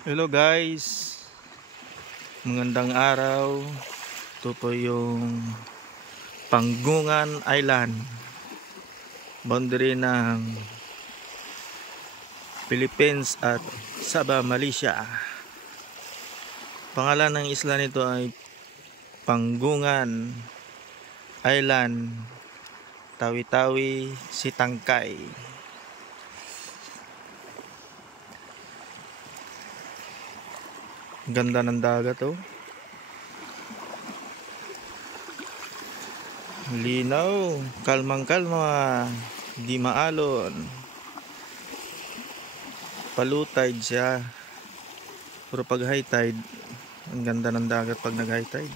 Hello guys, magandang araw. Ito po yung Panggungan Island, boundary ng Philippines at Sabah, Malaysia. Pangalan ng isla nito ay Panggungan Island, Tawi-Tawi, Sitangkay. Ganda ng dagat oh. Linaw, kalmang-kalma, di maalon. Low tide siya. Pero pag high tide, ang ganda ng dagat pag nag high tide.